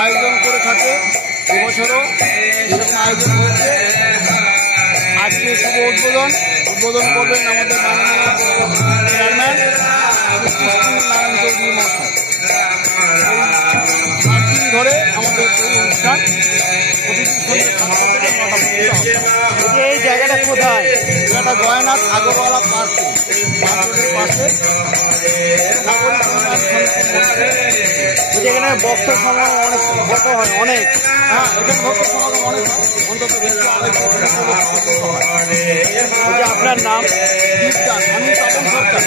আয়োজন করে থাকে এবছরও এরকম আয়োজন হয়েছে। আজকে শুভ উদ্বোধন করবেন আমাদের মাননীয় চেয়ারম্যান নারায়ণ চৌধুরী মহাশয়। 7 দিন ধরে আমাদের এই অনুষ্ঠান এই জায়গাটা কোথায়? এটা জয়নাথ আগরওয়ালা পার্কে পাশে এখানে ভক্ত সমাগম অনেক ভক্ত হয় অনেক। হ্যাঁ, এখানে ভক্ত সমাগম অনেক হয়, অন্তত আপনার নাম? দীপদাস। আমি তপন সরকার।